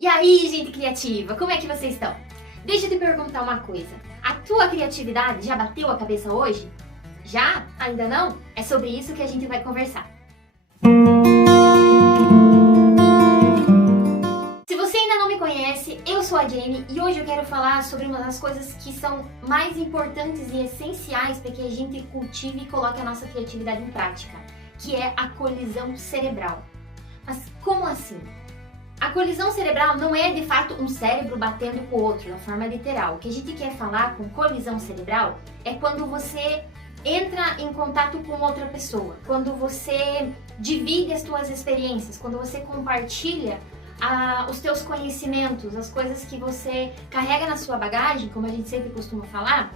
E aí, gente criativa, como é que vocês estão? Deixa eu te perguntar uma coisa. A tua criatividade já bateu a cabeça hoje? Já? Ainda não? É sobre isso que a gente vai conversar. Se você ainda não me conhece, eu sou a Jenny e hoje eu quero falar sobre uma das coisas que são mais importantes e essenciais para que a gente cultive e coloque a nossa criatividade em prática, que é a colisão cerebral. Mas como assim? A colisão cerebral não é de fato um cérebro batendo com o outro, na forma literal. O que a gente quer falar com colisão cerebral é quando você entra em contato com outra pessoa, quando você divide as suas experiências, quando você compartilha os teus conhecimentos, as coisas que você carrega na sua bagagem, como a gente sempre costuma falar,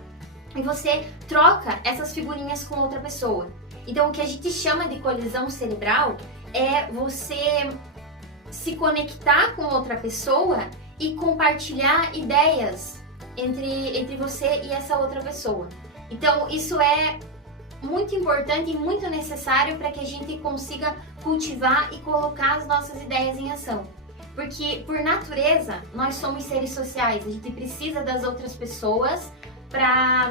e você troca essas figurinhas com outra pessoa. Então, o que a gente chama de colisão cerebral é você se conectar com outra pessoa e compartilhar ideias entre você e essa outra pessoa. Então, isso é muito importante e muito necessário para que a gente consiga cultivar e colocar as nossas ideias em ação. Porque, por natureza, nós somos seres sociais, a gente precisa das outras pessoas para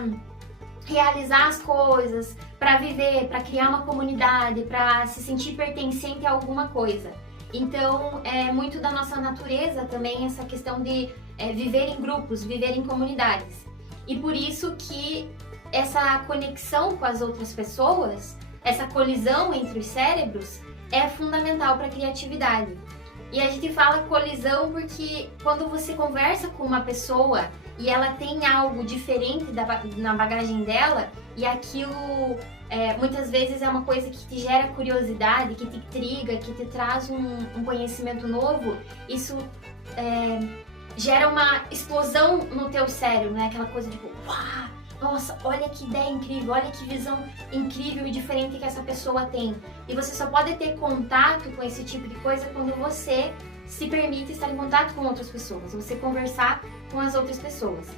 realizar as coisas, para viver, para criar uma comunidade, para se sentir pertencente a alguma coisa. Então, é muito da nossa natureza também essa questão de viver em grupos, viver em comunidades. E por isso que essa conexão com as outras pessoas, essa colisão entre os cérebros, é fundamental para a criatividade. E a gente fala colisão porque quando você conversa com uma pessoa e ela tem algo diferente na bagagem dela e aquilo muitas vezes é uma coisa que te gera curiosidade, que te intriga, que te traz um conhecimento novo, isso gera uma explosão no teu cérebro, né? Aquela coisa tipo, uau, nossa, olha que ideia incrível, olha que visão incrível e diferente que essa pessoa tem. E você só pode ter contato com esse tipo de coisa quando você se permite estar em contato com outras pessoas, você conversar com as outras pessoas.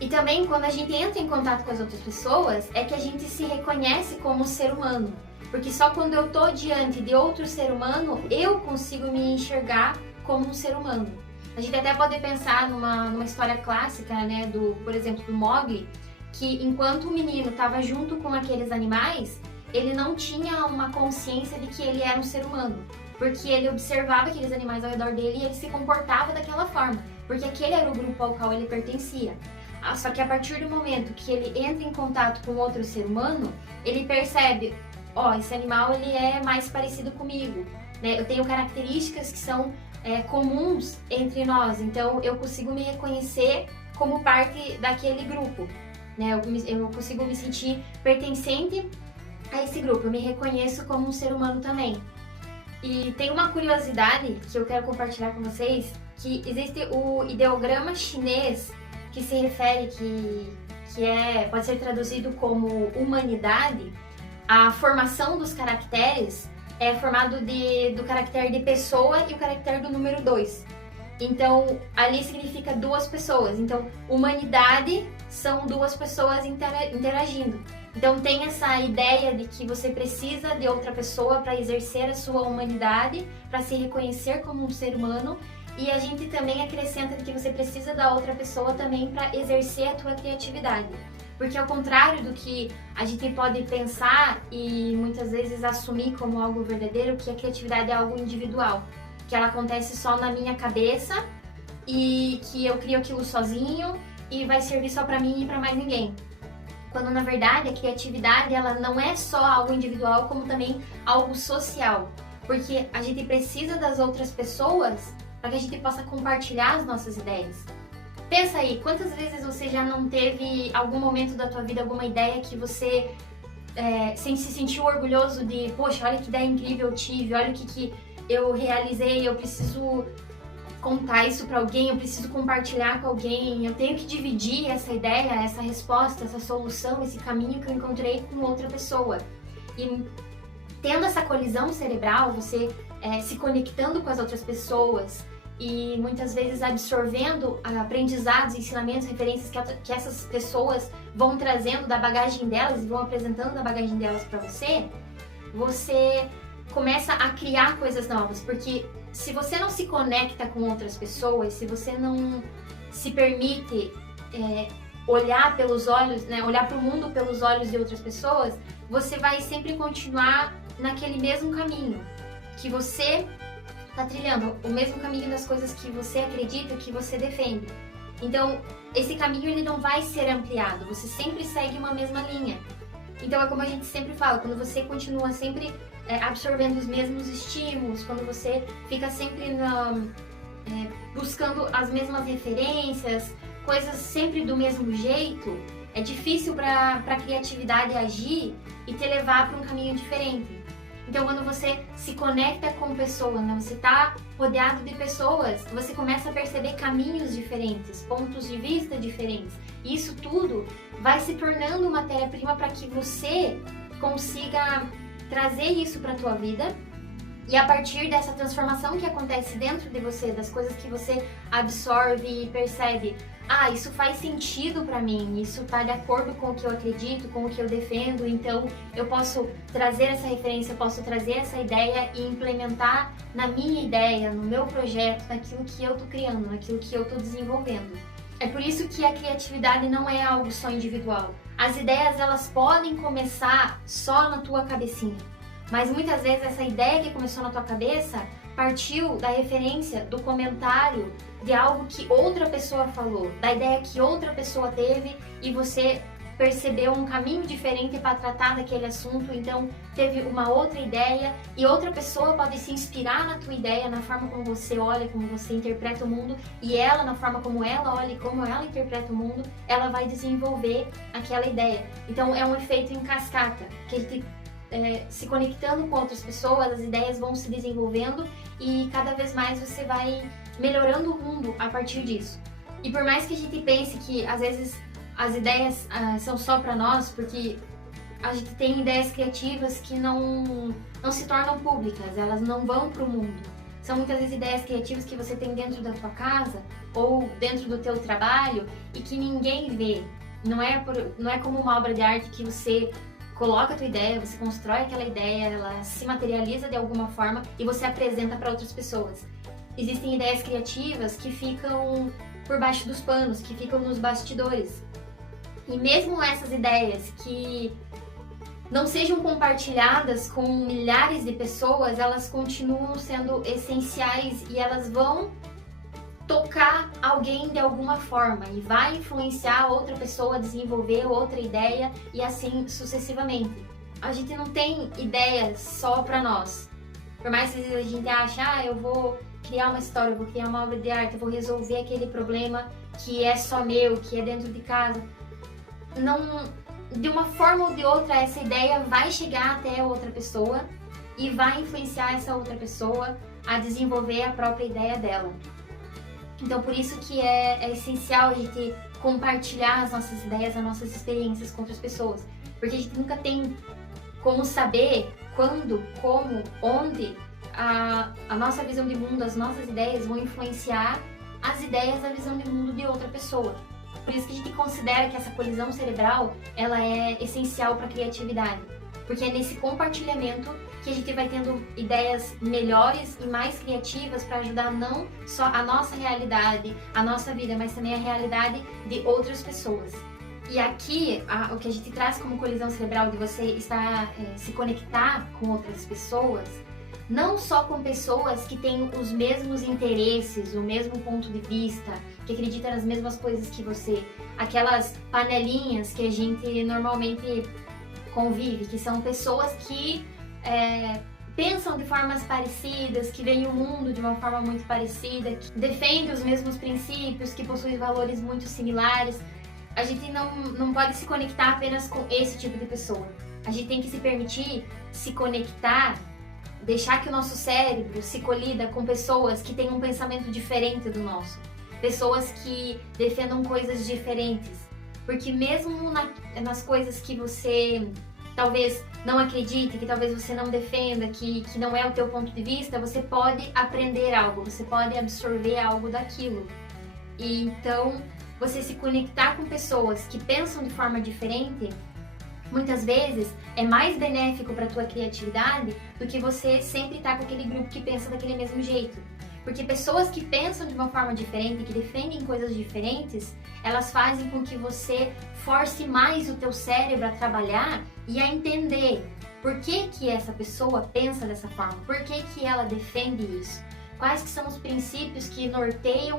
E também, quando a gente entra em contato com as outras pessoas, é que a gente se reconhece como ser humano. Porque só quando eu tô diante de outro ser humano, eu consigo me enxergar como um ser humano. A gente até pode pensar numa história clássica, né, por exemplo, do Mowgli, que enquanto o menino estava junto com aqueles animais, ele não tinha uma consciência de que ele era um ser humano. Porque ele observava aqueles animais ao redor dele e ele se comportava daquela forma. Porque aquele era o grupo ao qual ele pertencia. Só que a partir do momento que ele entra em contato com outro ser humano, ele percebe, esse animal ele é mais parecido comigo, né? Eu tenho características que são comuns entre nós, então eu consigo me reconhecer como parte daquele grupo, né? Eu consigo me sentir pertencente a esse grupo, eu me reconheço como um ser humano também. E tem uma curiosidade que eu quero compartilhar com vocês, que existe o ideograma chinês, que se refere pode ser traduzido como humanidade. A formação dos caracteres é formado do caractere de pessoa e o caractere do número 2. Então, ali significa duas pessoas. Então, humanidade são duas pessoas interagindo. Então, tem essa ideia de que você precisa de outra pessoa para exercer a sua humanidade, para se reconhecer como um ser humano. E a gente também acrescenta que você precisa da outra pessoa também para exercer a tua criatividade. Porque ao contrário do que a gente pode pensar e muitas vezes assumir como algo verdadeiro, que a criatividade é algo individual. Que ela acontece só na minha cabeça e que eu crio aquilo sozinho e vai servir só para mim e para mais ninguém. Quando na verdade a criatividade ela não é só algo individual, como também algo social. Porque a gente precisa das outras pessoas para que a gente possa compartilhar as nossas ideias. Pensa aí, quantas vezes você já não teve algum momento da tua vida, alguma ideia que você se sentiu orgulhoso de, poxa, olha que ideia incrível eu tive, olha o que eu realizei, eu preciso contar isso para alguém, eu preciso compartilhar com alguém, eu tenho que dividir essa ideia, essa resposta, essa solução, esse caminho que eu encontrei com outra pessoa. E tendo essa colisão cerebral, você se conectando com as outras pessoas e muitas vezes absorvendo aprendizados, ensinamentos, referências que essas pessoas vão trazendo da bagagem delas e vão apresentando da bagagem delas para você, você começa a criar coisas novas, porque se você não se conecta com outras pessoas, se você não se permite olhar pelos olhos, né, olhar para o mundo pelos olhos de outras pessoas, você vai sempre continuar naquele mesmo caminho que você está trilhando, o mesmo caminho das coisas que você acredita, que você defende. Então, esse caminho ele não vai ser ampliado, você sempre segue uma mesma linha. Então, é como a gente sempre fala, quando você continua sempre absorvendo os mesmos estímulos, quando você fica sempre buscando as mesmas referências, coisas sempre do mesmo jeito, é difícil para a criatividade agir e te levar para um caminho diferente. Então, quando você se conecta com pessoas, né, você está rodeado de pessoas, você começa a perceber caminhos diferentes, pontos de vista diferentes. E isso tudo vai se tornando matéria-prima para que você consiga trazer isso para a tua vida. E a partir dessa transformação que acontece dentro de você, das coisas que você absorve e percebe, isso faz sentido para mim, isso está de acordo com o que eu acredito, com o que eu defendo, então eu posso trazer essa referência, eu posso trazer essa ideia e implementar na minha ideia, no meu projeto, naquilo que eu estou criando, naquilo que eu estou desenvolvendo. É por isso que a criatividade não é algo só individual. As ideias, elas podem começar só na tua cabecinha. Mas muitas vezes essa ideia que começou na tua cabeça partiu da referência, do comentário, de algo que outra pessoa falou, da ideia que outra pessoa teve e você percebeu um caminho diferente para tratar daquele assunto, então teve uma outra ideia e outra pessoa pode se inspirar na tua ideia, na forma como você olha, como você interpreta o mundo, e ela, na forma como ela olha e como ela interpreta o mundo, ela vai desenvolver aquela ideia. Então é um efeito em cascata, que a gente se conectando com outras pessoas, as ideias vão se desenvolvendo e cada vez mais você vai melhorando o mundo a partir disso. E por mais que a gente pense que às vezes as ideias são só para nós, porque a gente tem ideias criativas que não se tornam públicas, elas não vão para o mundo. São muitas vezes ideias criativas que você tem dentro da tua casa ou dentro do teu trabalho e que ninguém vê. Não é como uma obra de arte que você coloca a tua ideia, você constrói aquela ideia, ela se materializa de alguma forma e você apresenta para outras pessoas. Existem ideias criativas que ficam por baixo dos panos, que ficam nos bastidores. E mesmo essas ideias que não sejam compartilhadas com milhares de pessoas, elas continuam sendo essenciais e elas vão tocar alguém de alguma forma e vai influenciar outra pessoa a desenvolver outra ideia e assim sucessivamente. A gente não tem ideias só para nós. Por mais que a gente ache, eu vou criar uma história, eu vou criar uma obra de arte, eu vou resolver aquele problema que é só meu, que é dentro de casa. Não, de uma forma ou de outra, essa ideia vai chegar até outra pessoa e vai influenciar essa outra pessoa a desenvolver a própria ideia dela. Então, por isso que é essencial a gente compartilhar as nossas ideias, as nossas experiências com outras pessoas. Porque a gente nunca tem como saber quando, como, onde a nossa visão de mundo, as nossas ideias vão influenciar as ideias da visão de mundo de outra pessoa. Por isso que a gente considera que essa colisão cerebral, ela é essencial para a criatividade. Porque é nesse compartilhamento que a gente vai tendo ideias melhores e mais criativas para ajudar não só a nossa realidade, a nossa vida, mas também a realidade de outras pessoas. E aqui, o que a gente traz como colisão cerebral de você estar, se conectar com outras pessoas, não só com pessoas que têm os mesmos interesses, o mesmo ponto de vista, que acreditam nas mesmas coisas que você, aquelas panelinhas que a gente normalmente convive, que são pessoas que pensam de formas parecidas, que veem o mundo de uma forma muito parecida, que defendem os mesmos princípios, que possuem valores muito similares. A gente não pode se conectar apenas com esse tipo de pessoa. A gente tem que se permitir se conectar, deixar que o nosso cérebro se colida com pessoas que têm um pensamento diferente do nosso. Pessoas que defendam coisas diferentes. Porque mesmo nas coisas que você talvez não acredite, que talvez você não defenda, que não é o teu ponto de vista, você pode aprender algo, você pode absorver algo daquilo. E então, você se conectar com pessoas que pensam de forma diferente, muitas vezes é mais benéfico para a tua criatividade do que você sempre estar com aquele grupo que pensa daquele mesmo jeito. Porque pessoas que pensam de uma forma diferente, que defendem coisas diferentes, elas fazem com que você force mais o teu cérebro a trabalhar e a entender por que que essa pessoa pensa dessa forma, por que que ela defende isso, quais que são os princípios que norteiam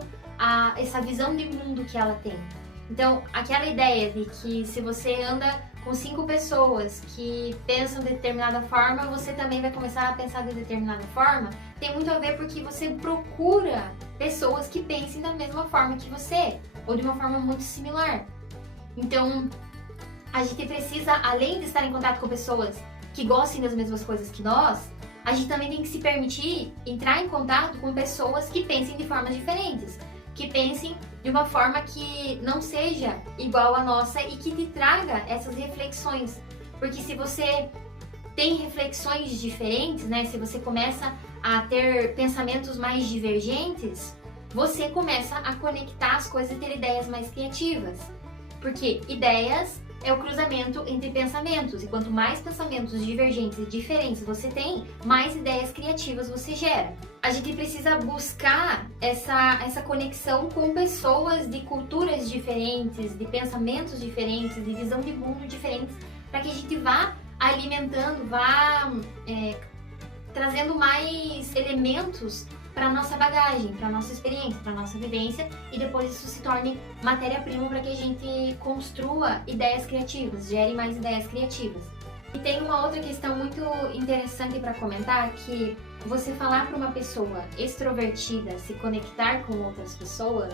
essa visão de mundo que ela tem. Então, aquela ideia de que se você anda com 5 pessoas que pensam de determinada forma, você também vai começar a pensar de determinada forma, tem muito a ver porque você procura pessoas que pensem da mesma forma que você, ou de uma forma muito similar. Então, a gente precisa, além de estar em contato com pessoas que gostem das mesmas coisas que nós, a gente também tem que se permitir entrar em contato com pessoas que pensem de formas diferentes, que pensem de uma forma que não seja igual à nossa e que te traga essas reflexões. Porque se você tem reflexões diferentes, né, se você começa a ter pensamentos mais divergentes, você começa a conectar as coisas e ter ideias mais criativas. Porque ideias é o cruzamento entre pensamentos, e quanto mais pensamentos divergentes e diferentes você tem, mais ideias criativas você gera. A gente precisa buscar essa conexão com pessoas de culturas diferentes, de pensamentos diferentes, de visão de mundo diferentes, para que a gente vá alimentando, vá trazendo mais elementos para nossa bagagem, para nossa experiência, para nossa vivência, e depois isso se torne matéria-prima para que a gente construa ideias criativas, gere mais ideias criativas. E tem uma outra questão muito interessante para comentar, que você falar para uma pessoa extrovertida se conectar com outras pessoas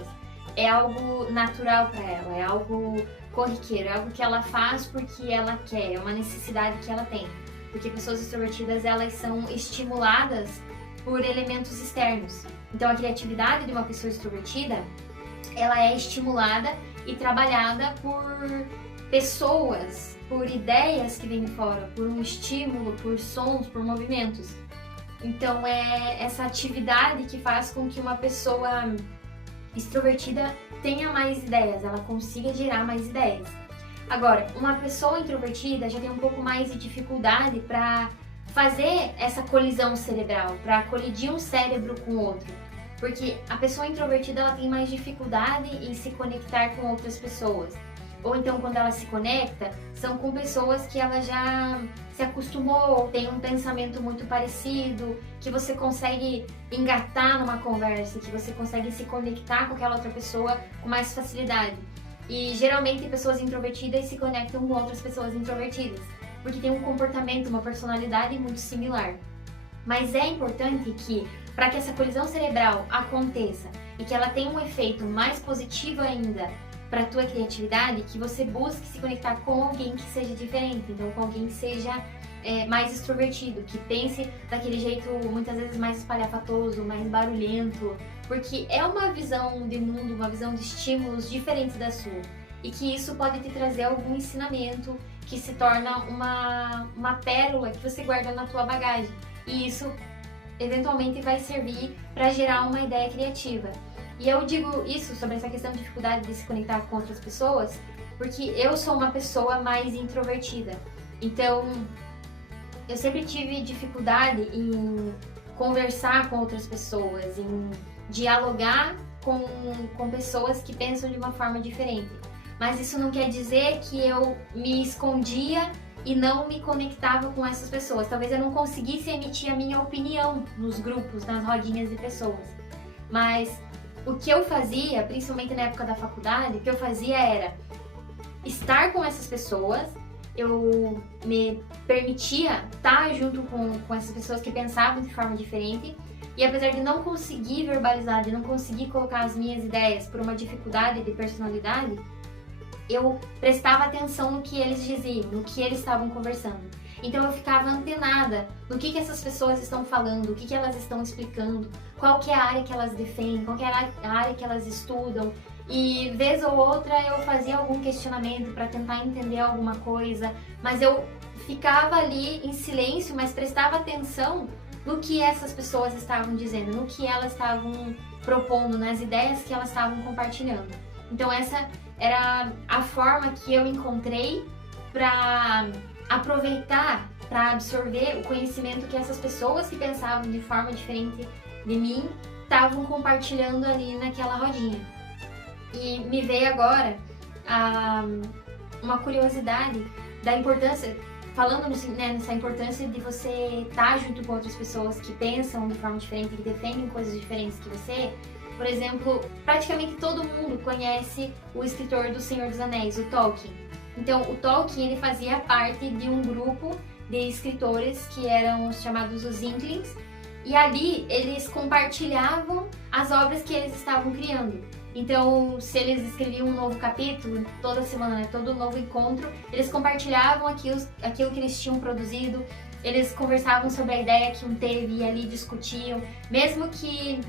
é algo natural para ela, é algo corriqueiro, é algo que ela faz porque ela quer, é uma necessidade que ela tem. Porque pessoas extrovertidas, elas são estimuladas por elementos externos. Então a criatividade de uma pessoa extrovertida, ela é estimulada e trabalhada por pessoas, por ideias que vêm de fora, por um estímulo, por sons, por movimentos. Então é essa atividade que faz com que uma pessoa extrovertida tenha mais ideias, ela consiga gerar mais ideias. Agora, uma pessoa introvertida já tem um pouco mais de dificuldade para fazer essa colisão cerebral, para colidir um cérebro com o outro. Porque a pessoa introvertida, ela tem mais dificuldade em se conectar com outras pessoas. Ou então, quando ela se conecta, são com pessoas que ela já se acostumou, tem um pensamento muito parecido, que você consegue engatar numa conversa, que você consegue se conectar com aquela outra pessoa com mais facilidade. E geralmente pessoas introvertidas se conectam com outras pessoas introvertidas, porque tem um comportamento, uma personalidade muito similar. Mas é importante que, para que essa colisão cerebral aconteça e que ela tenha um efeito mais positivo ainda para a tua criatividade, que você busque se conectar com alguém que seja diferente, então com alguém que seja mais extrovertido, que pense daquele jeito muitas vezes mais espalhafatoso, mais barulhento, porque é uma visão de mundo, uma visão de estímulos diferentes da sua, e que isso pode te trazer algum ensinamento que se torna uma pérola que você guarda na tua bagagem, e isso eventualmente vai servir para gerar uma ideia criativa. E eu digo isso sobre essa questão de dificuldade de se conectar com outras pessoas, porque eu sou uma pessoa mais introvertida. Então, eu sempre tive dificuldade em conversar com outras pessoas, em dialogar com pessoas que pensam de uma forma diferente. Mas isso não quer dizer que eu me escondia e não me conectava com essas pessoas. Talvez eu não conseguisse emitir a minha opinião nos grupos, nas rodinhas de pessoas. Mas o que eu fazia, principalmente na época da faculdade, o que eu fazia era estar com essas pessoas, eu me permitia estar junto com essas pessoas que pensavam de forma diferente, e apesar de não conseguir verbalizar, de não conseguir colocar as minhas ideias por uma dificuldade de personalidade, eu prestava atenção no que eles diziam, no que eles estavam conversando. Então eu ficava antenada no que essas pessoas estão falando, o que elas estão explicando, qual que é a área que elas defendem, qual que é a área que elas estudam. E vez ou outra eu fazia algum questionamento para tentar entender alguma coisa, mas eu ficava ali em silêncio, mas prestava atenção no que essas pessoas estavam dizendo, no que elas estavam propondo, nas ideias que elas estavam compartilhando. Então essa era a forma que eu encontrei para aproveitar, para absorver o conhecimento que essas pessoas que pensavam de forma diferente de mim estavam compartilhando ali naquela rodinha. E me veio agora uma curiosidade da importância, falando nessa importância de você estar junto com outras pessoas que pensam de forma diferente, que defendem coisas diferentes que você. Por exemplo, praticamente todo mundo conhece o escritor do Senhor dos Anéis, o Tolkien. Então, o Tolkien ele fazia parte de um grupo de escritores que eram os chamados os Inklings, e ali eles compartilhavam as obras que eles estavam criando. Então, se eles escreviam um novo capítulo, toda semana, todo novo encontro, eles compartilhavam aquilo que eles tinham produzido, eles conversavam sobre a ideia que um teve e ali discutiam, mesmo que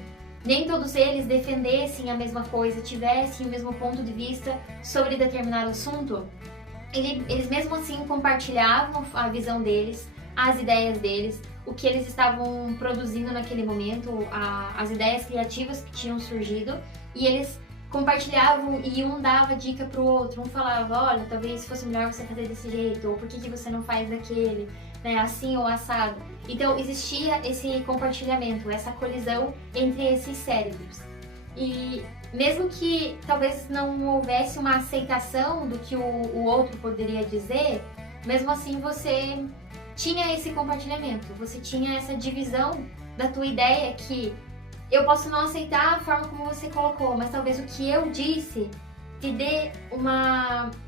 nem todos eles defendessem a mesma coisa, tivessem o mesmo ponto de vista sobre determinado assunto, eles mesmo assim compartilhavam a visão deles, as ideias deles, o que eles estavam produzindo naquele momento, as ideias criativas que tinham surgido, e eles compartilhavam e um dava dica pro outro, um falava, olha, talvez fosse melhor você fazer desse jeito, ou por que você não faz daquele, né, assim ou assado. Então existia esse compartilhamento, essa colisão entre esses cérebros. E mesmo que talvez não houvesse uma aceitação do que o outro poderia dizer, mesmo assim você tinha esse compartilhamento, você tinha essa divisão da tua ideia que eu posso não aceitar a forma como você colocou, mas talvez o que eu disse te dê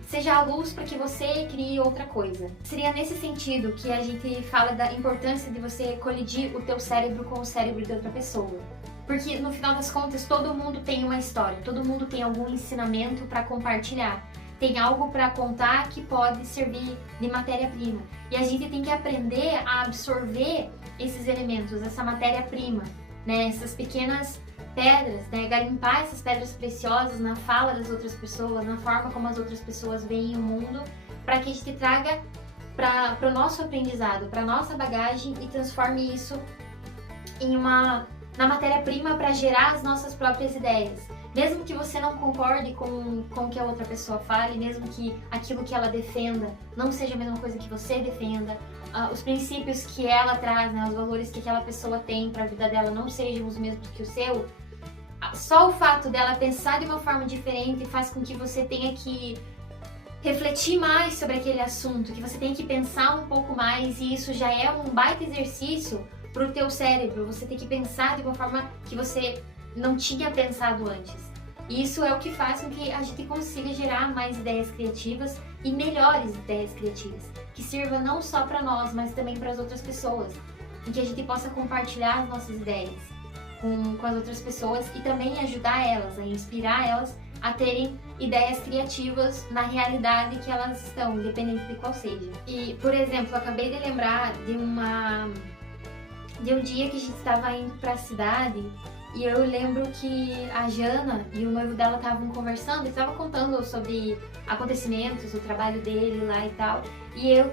seja a luz para que você crie outra coisa. Seria nesse sentido que a gente fala da importância de você colidir o teu cérebro com o cérebro de outra pessoa. Porque no final das contas todo mundo tem uma história, todo mundo tem algum ensinamento para compartilhar. Tem algo para contar que pode servir de matéria-prima. E a gente tem que aprender a absorver esses elementos, essa matéria-prima, né? Essas pequenas pedras, né? Garimpar essas pedras preciosas na fala das outras pessoas, na forma como as outras pessoas veem o mundo, para que a gente traga para o nosso aprendizado, para nossa bagagem e transforme isso na matéria-prima para gerar as nossas próprias ideias. Mesmo que você não concorde com o que a outra pessoa fale, mesmo que aquilo que ela defenda não seja a mesma coisa que você defenda, os princípios que ela traz, né, os valores que aquela pessoa tem para a vida dela não sejam os mesmos que o seu, só o fato dela pensar de uma forma diferente faz com que você tenha que refletir mais sobre aquele assunto, que você tenha que pensar um pouco mais, e isso já é um baita exercício para o teu cérebro. Você tem que pensar de uma forma que você não tinha pensado antes. E isso é o que faz com que a gente consiga gerar mais ideias criativas e melhores ideias criativas, que sirva não só para nós, mas também para as outras pessoas, e que a gente possa compartilhar as nossas ideias com as outras pessoas e também ajudar elas, a inspirar elas a terem ideias criativas na realidade que elas estão, independente de qual seja. E, por exemplo, eu acabei de lembrar de um dia que a gente estava indo para a cidade. E eu lembro que a Jana e o noivo dela estavam conversando e estavam contando sobre acontecimentos, o trabalho dele lá e tal. E eu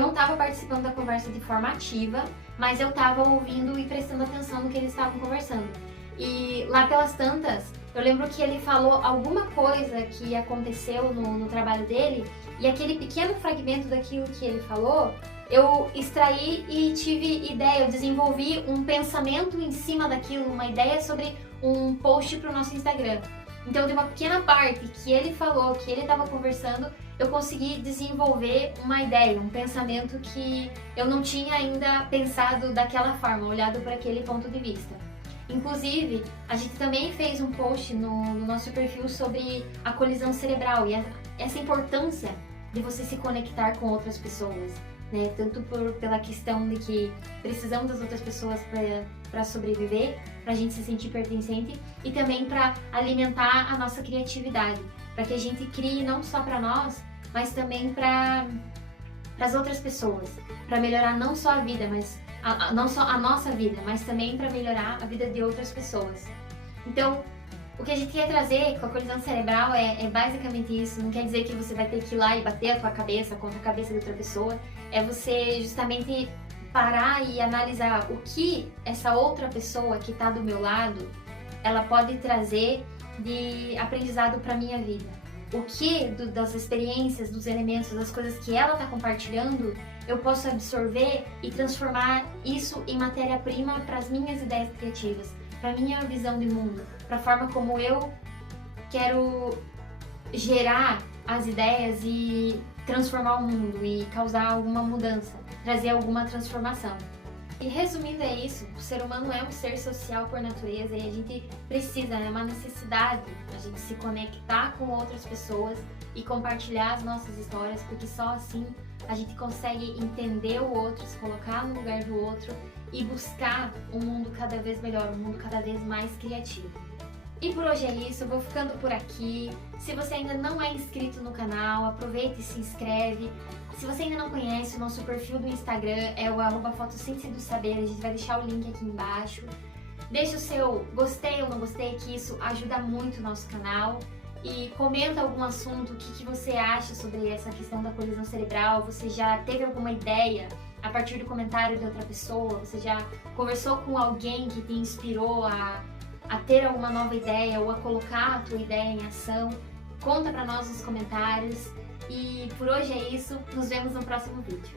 não estava participando da conversa de forma ativa, mas eu estava ouvindo e prestando atenção no que eles estavam conversando. E lá pelas tantas, eu lembro que ele falou alguma coisa que aconteceu no trabalho dele, e aquele pequeno fragmento daquilo que ele falou, eu extraí e tive ideia, eu desenvolvi um pensamento em cima daquilo, uma ideia sobre um post para o nosso Instagram. Então, de uma pequena parte que ele falou, que ele estava conversando, eu consegui desenvolver uma ideia, um pensamento que eu não tinha ainda pensado daquela forma, olhado por aquele ponto de vista. Inclusive, a gente também fez um post no nosso perfil sobre a colisão cerebral e essa importância de você se conectar com outras pessoas. Né? Tanto pela questão de que precisamos das outras pessoas para sobreviver, para a gente se sentir pertencente, e também para alimentar a nossa criatividade, para que a gente crie não só para nós, mas também para as outras pessoas, para melhorar não só a vida, mas não só a nossa vida, mas também para melhorar a vida de outras pessoas. Então, o que a gente quer trazer com a colisão cerebral é basicamente isso. Não quer dizer que você vai ter que ir lá e bater a tua cabeça contra a cabeça de outra pessoa. É você justamente parar e analisar o que essa outra pessoa que está do meu lado, ela pode trazer de aprendizado para minha vida. O que das experiências, dos elementos, das coisas que ela está compartilhando, eu posso absorver e transformar isso em matéria-prima para as minhas ideias criativas, para minha visão de mundo, para a forma como eu quero gerar as ideias e transformar o mundo e causar alguma mudança, trazer alguma transformação. E resumindo é isso, o ser humano é um ser social por natureza e a gente precisa, é uma necessidade a gente se conectar com outras pessoas e compartilhar as nossas histórias, porque só assim a gente consegue entender o outro, se colocar no lugar do outro e buscar um mundo cada vez melhor, um mundo cada vez mais criativo. E por hoje é isso, eu vou ficando por aqui. Se você ainda não é inscrito no canal, aproveita e se inscreve. Se você ainda não conhece, o nosso perfil do Instagram é o @fotossíntese do saber, a gente vai deixar o link aqui embaixo. Deixa o seu gostei ou não gostei, que isso ajuda muito o nosso canal. E comenta algum assunto, o que você acha sobre essa questão da colisão cerebral. Você já teve alguma ideia a partir do comentário de outra pessoa? Você já conversou com alguém que te inspirou a ter alguma nova ideia ou a colocar a tua ideia em ação? Conta pra nós nos comentários. E por hoje é isso, nos vemos no próximo vídeo.